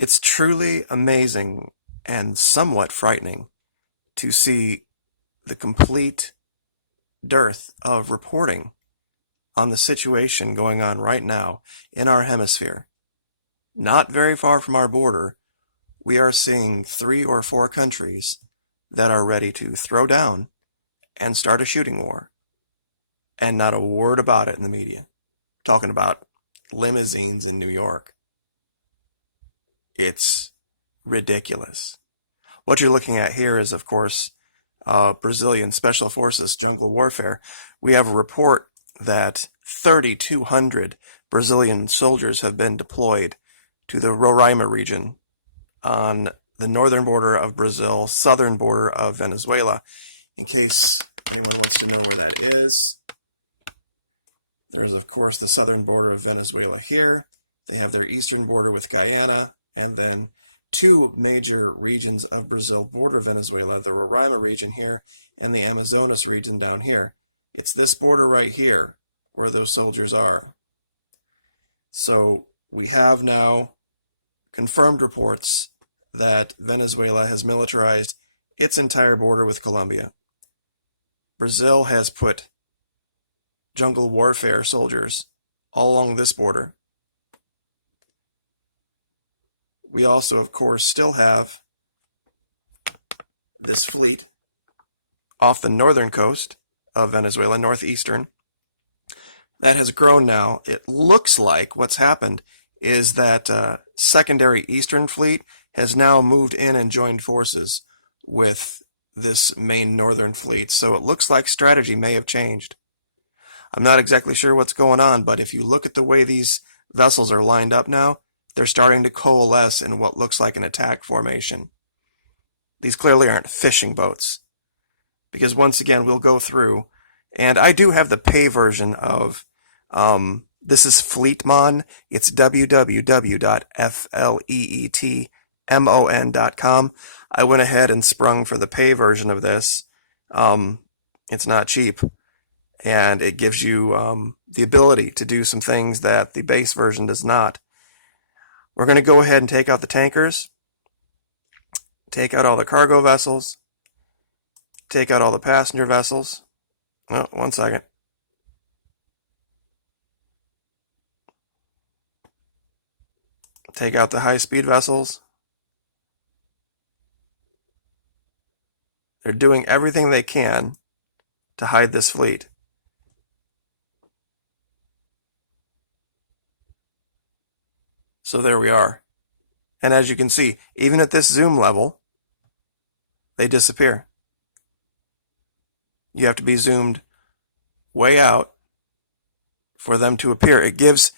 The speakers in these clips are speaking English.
It's truly amazing and somewhat frightening to see the complete dearth of reporting on the situation going on right now in our hemisphere. Not very far from our border, we are seeing 3 or 4 countries that are ready to throw down and start a shooting war. And not a word about it in the media. Talking about limousines in New York. It's ridiculous. What you're looking at here is, of course, Brazilian Special Forces jungle warfare. We have a report that 3,200 Brazilian soldiers have been deployed to the Roraima region on the northern border of Brazil, southern border of Venezuela. In case anyone wants to know where that is, there's, of course, the southern border of Venezuela here. They have their eastern border with Guyana, and then 2 major regions of Brazil border Venezuela, the Roraima region here and the Amazonas region down here. It's this border right here where those soldiers are. So we have now confirmed reports that Venezuela has militarized its entire border with Colombia. Brazil has put jungle warfare soldiers all along this border. We also, of course, still have this fleet off the northern coast of Venezuela, northeastern, that has grown now. It looks like what's happened is that secondary eastern fleet has now moved in and joined forces with this main northern fleet. So it looks like strategy may have changed. I'm not exactly sure what's going on, but if you look at the way these vessels are lined up now, they're starting to coalesce in what looks like an attack formation. These clearly aren't fishing boats, because once again, we'll go through, and I do have the pay version of, this is Fleetmon. It's www.fleetmon.com. I went ahead and sprung for the pay version of this. It's not cheap, and it gives you the ability to do some things that the base version does not. We're going to go ahead and take out the tankers, take out all the cargo vessels, take out all the passenger vessels. Oh, one second. Take out the high-speed vessels. They're doing everything they can to hide this fleet. So there we are. And as you can see, even at this zoom level, they disappear. You have to be zoomed way out for them to appear. It gives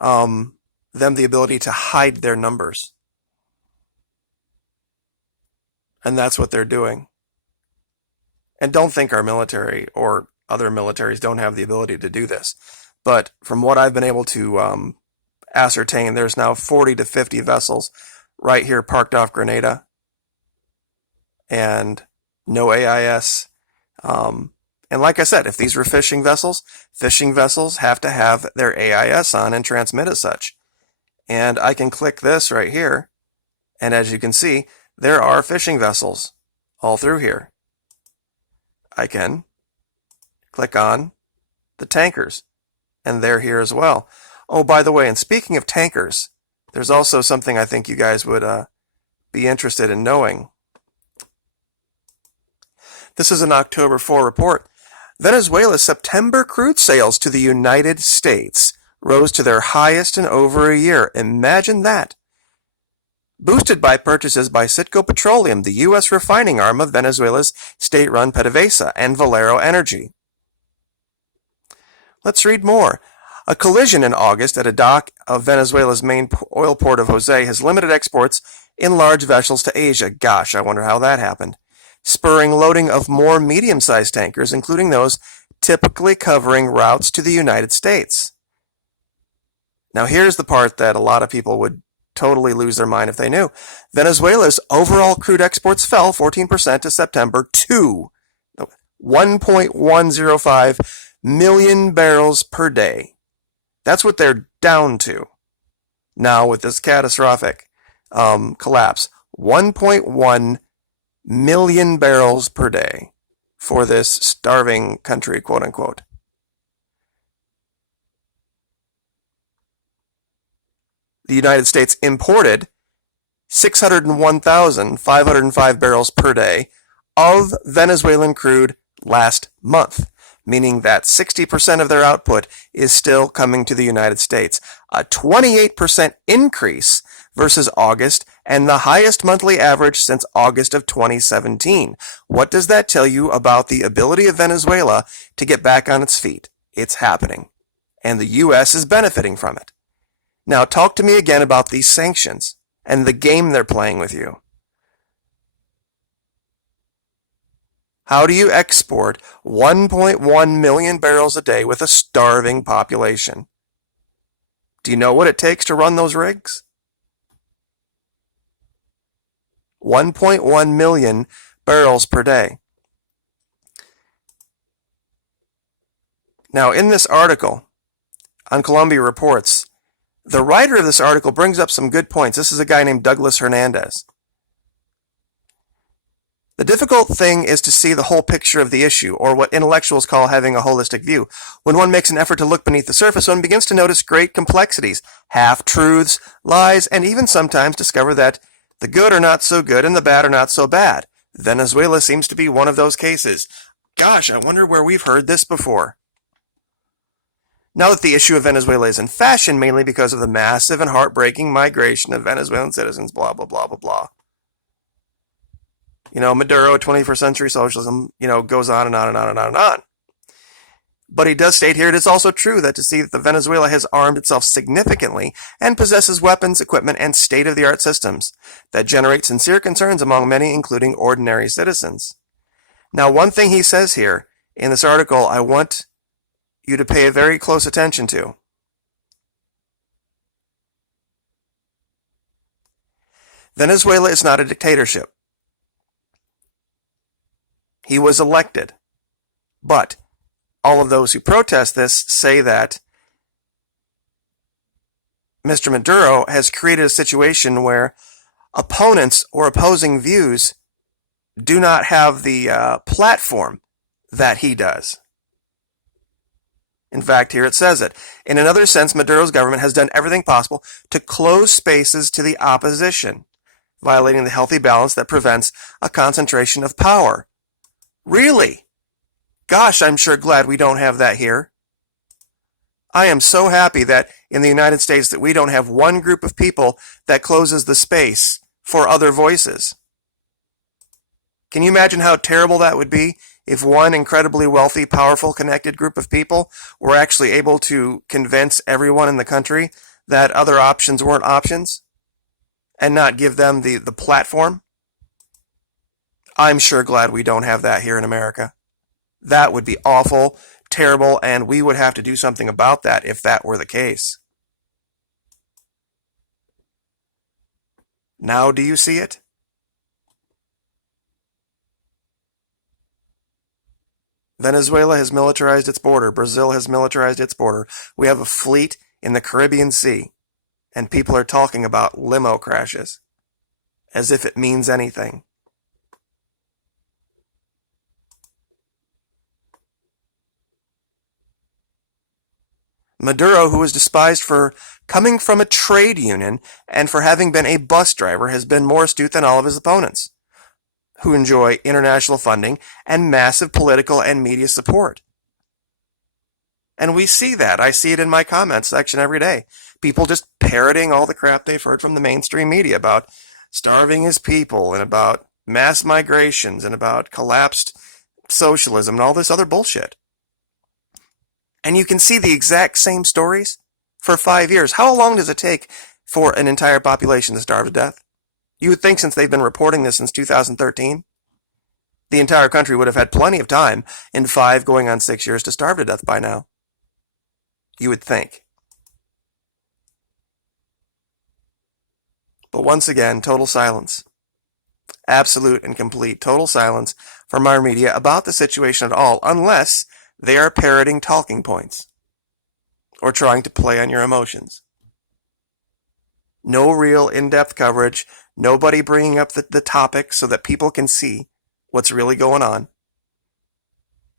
them the ability to hide their numbers. And that's what they're doing. And don't think our military or other militaries don't have the ability to do this. But from what I've been able to ascertain, there's now 40 to 50 vessels right here parked off Grenada and no AIS. And like I said, if these were fishing vessels have to have their AIS on and transmit as such. And I can click this right here, and as you can see, there are fishing vessels all through here. I can click on the tankers, and they're here as well. Oh, by the way, and speaking of tankers, there's also something I think you guys would be interested in knowing. This is an October 4 report. Venezuela's September crude sales to the United States rose to their highest in over a year. Imagine that. Boosted by purchases by Citgo Petroleum, the U.S. refining arm of Venezuela's state-run PDVSA, and Valero Energy. Let's read more. A collision in August at a dock of Venezuela's main oil port of Jose has limited exports in large vessels to Asia. Gosh, I wonder how that happened. Spurring loading of more medium-sized tankers, including those typically covering routes to the United States. Now here's the part that a lot of people would totally lose their mind if they knew. Venezuela's overall crude exports fell 14% to September to 1.105 million barrels per day. That's what they're down to now with this catastrophic collapse. 1.1 million barrels per day for this starving country, quote unquote. The United States imported 601,505 barrels per day of Venezuelan crude last month, meaning that 60% of their output is still coming to the United States. A 28% increase versus August, and the highest monthly average since August of 2017. What does that tell you about the ability of Venezuela to get back on its feet? It's happening, and the U.S. is benefiting from it. Now talk to me again about these sanctions and the game they're playing with you. How do you export 1.1 million barrels a day with a starving population? Do you know what it takes to run those rigs? 1.1 million barrels per day. Now, in this article on Colombia Reports, the writer of this article brings up some good points. This is a guy named Douglas Hernandez. The difficult thing is to see the whole picture of the issue, or what intellectuals call having a holistic view. When one makes an effort to look beneath the surface, one begins to notice great complexities, half-truths, lies, and even sometimes discover that the good are not so good and the bad are not so bad. Venezuela seems to be one of those cases. Gosh, I wonder where we've heard this before. Now that the issue of Venezuela is in fashion, mainly because of the massive and heartbreaking migration of Venezuelan citizens, blah, blah, blah, blah, blah. Maduro, 21st century socialism, goes on and on and on and on and on. But he does state here it is also true that to see that Venezuela has armed itself significantly and possesses weapons, equipment, and state-of-the-art systems that generate sincere concerns among many, including ordinary citizens. Now, one thing he says here in this article I want you to pay very close attention to. Venezuela is not a dictatorship. He was elected. But all of those who protest this say that Mr. Maduro has created a situation where opponents or opposing views do not have the platform that he does. In fact, here it says it. In another sense, Maduro's government has done everything possible to close spaces to the opposition, violating the healthy balance that prevents a concentration of power. Really? Gosh, I'm sure glad we don't have that here. I am so happy that in the United States that we don't have one group of people that closes the space for other voices. Can you imagine how terrible that would be if one incredibly wealthy, powerful, connected group of people were actually able to convince everyone in the country that other options weren't options and not give them the platform? I'm sure glad we don't have that here in America. That would be awful, terrible, and we would have to do something about that if that were the case. Now do you see it? Venezuela has militarized its border. Brazil has militarized its border. We have a fleet in the Caribbean Sea, and people are talking about limo crashes as if it means anything. Maduro, who is despised for coming from a trade union and for having been a bus driver, has been more astute than all of his opponents, who enjoy international funding and massive political and media support. And we see that. I see it in my comments section every day. People just parroting all the crap they've heard from the mainstream media about starving his people and about mass migrations and about collapsed socialism and all this other bullshit. And you can see the exact same stories for 5 years. How long does it take for an entire population to starve to death? You would think since they've been reporting this since 2013, the entire country would have had plenty of time in 5 going on 6 years to starve to death by now. You would think. But once again, total silence. Absolute and complete total silence from our media about the situation at all, unless they are parroting talking points or trying to play on your emotions. No real in-depth coverage. Nobody bringing up the topic so that people can see what's really going on.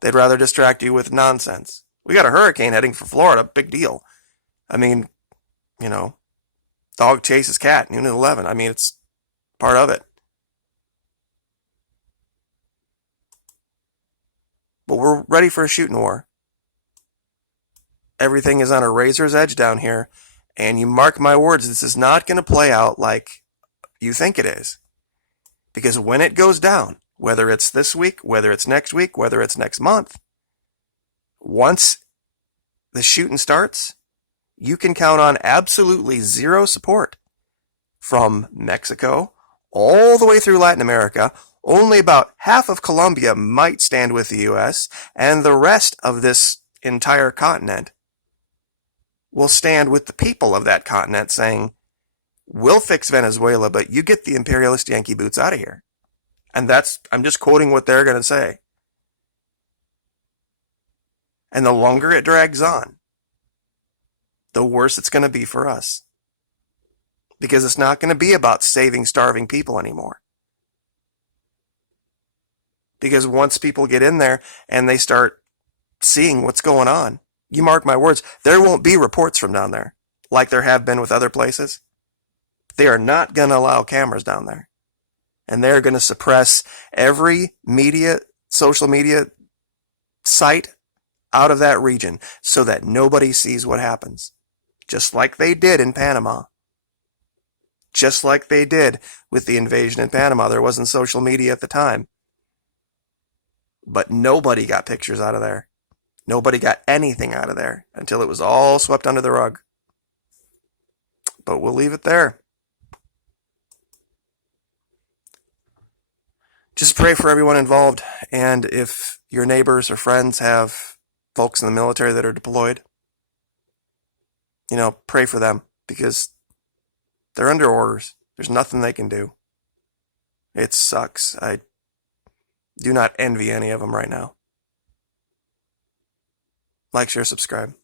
They'd rather distract you with nonsense. We got a hurricane heading for Florida. Big deal. I mean, dog chases cat, Unit 11. I mean, it's part of it. But we're ready for a shooting war. Everything is on a razor's edge down here. And you mark my words, this is not going to play out like you think it is. Because when it goes down, whether it's this week, whether it's next week, whether it's next month, once the shooting starts, you can count on absolutely zero support from Mexico all the way through Latin America. Only about half of Colombia might stand with the U.S., and the rest of this entire continent will stand with the people of that continent saying, we'll fix Venezuela, but you get the imperialist Yankee boots out of here. And I'm just quoting what they're going to say. And the longer it drags on, the worse it's going to be for us. Because it's not going to be about saving starving people anymore. Because once people get in there and they start seeing what's going on, you mark my words, there won't be reports from down there like there have been with other places. They are not going to allow cameras down there. And they're going to suppress every social media site out of that region so that nobody sees what happens. Just like they did in Panama. Just like they did with the invasion in Panama. There wasn't social media at the time. But nobody got pictures out of there. Nobody got anything out of there until it was all swept under the rug. But we'll leave it there. Just pray for everyone involved. And if your neighbors or friends have folks in the military that are deployed, pray for them because they're under orders. There's nothing they can do. It sucks. I do not envy any of them right now. Like, share, subscribe.